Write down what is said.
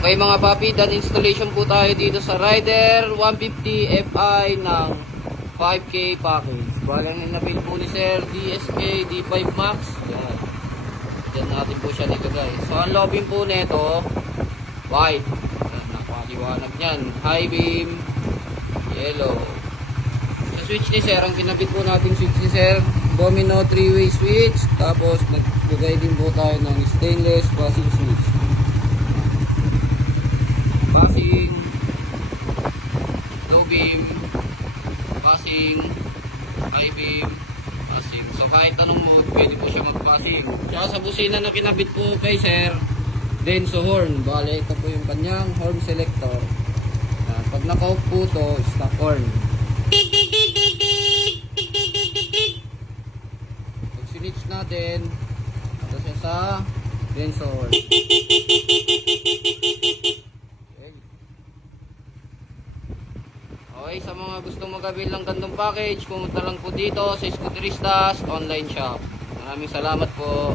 Okay mga papi, done installation po tayo dito sa Rider 150 Fi ng 5K package. Balang inabil po ni Sir DSK D5 Max. Yan. Diyan natin po siya nito guys. So ang lobbying po nito, white. Yan, napakaliwanag niyan. High beam, yellow. Sa switch ni Sir, ang kinabit po natin switch ni Sir, domino 3-way switch. Tapos nagbigay din po tayo ng stainless passing switch. Passing, low beam, passing, high beam, passing. So kahit anong mode, pwede po siya mag-passing. Tsaka sa busina na kinabit po kay Sir, Denso horn. Bale, ito po yung kanyang horn selector. Pag naka-off po ito, stop horn. Pag sinitch natin, ito siya sa Denso horn. Okay, sa mga gustong mag-avail ng gandong package, pumunta lang po dito sa Scooteristas online shop. Maraming salamat po.